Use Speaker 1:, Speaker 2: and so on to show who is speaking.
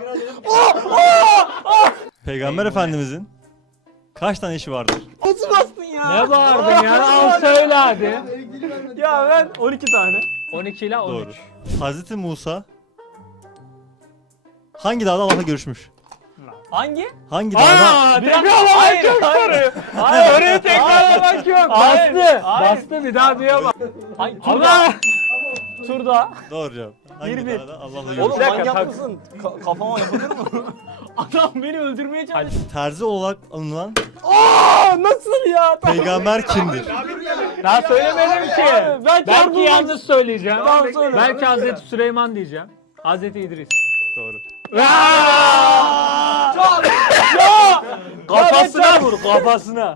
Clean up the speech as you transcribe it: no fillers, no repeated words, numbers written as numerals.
Speaker 1: Peygamber Efendimizin kaç tane eşi vardır?
Speaker 2: Nasıl bastın ya?
Speaker 3: Ne bağırdın ya? Al söyle hadi.
Speaker 2: Ya ben 12 tane.
Speaker 3: 12 ile 13.
Speaker 1: Doğru. Hazreti Musa hangi dağda Allah'la görüşmüş?
Speaker 2: Hangi?
Speaker 1: Hangi dağda?
Speaker 3: Aa, tekrarlamak yok soruyu.
Speaker 2: Hayır.
Speaker 3: Soruyu tekrarlamak yok.
Speaker 2: Hayır,
Speaker 3: Bastı.
Speaker 2: hayır.
Speaker 3: Bastı bir daha duyamam.
Speaker 2: Hangi?
Speaker 3: Allah.
Speaker 2: Turda.
Speaker 1: Doğru cevap. Hangi
Speaker 2: 1-1.
Speaker 1: dağda Allah'la
Speaker 2: Oğlum
Speaker 1: görüşmüş?
Speaker 3: dakika,
Speaker 2: manyak
Speaker 3: tak.
Speaker 2: mısın? Kafama yapılır mı? Adam beni öldürmeye çalışıyor.
Speaker 1: Terzi olarak anılan
Speaker 2: Nasıl ya?
Speaker 1: peygamber kimdir?
Speaker 3: Daha söylemedim ki.
Speaker 2: Ben
Speaker 3: Belki
Speaker 2: çarpılmak-
Speaker 3: yanlış söyleyeceğim.
Speaker 2: Tamam, söyle.
Speaker 3: Belki Hazreti Süleyman diyeceğim. Hazreti İdris.
Speaker 1: Doğru.
Speaker 2: Kafasına vur, kafasına.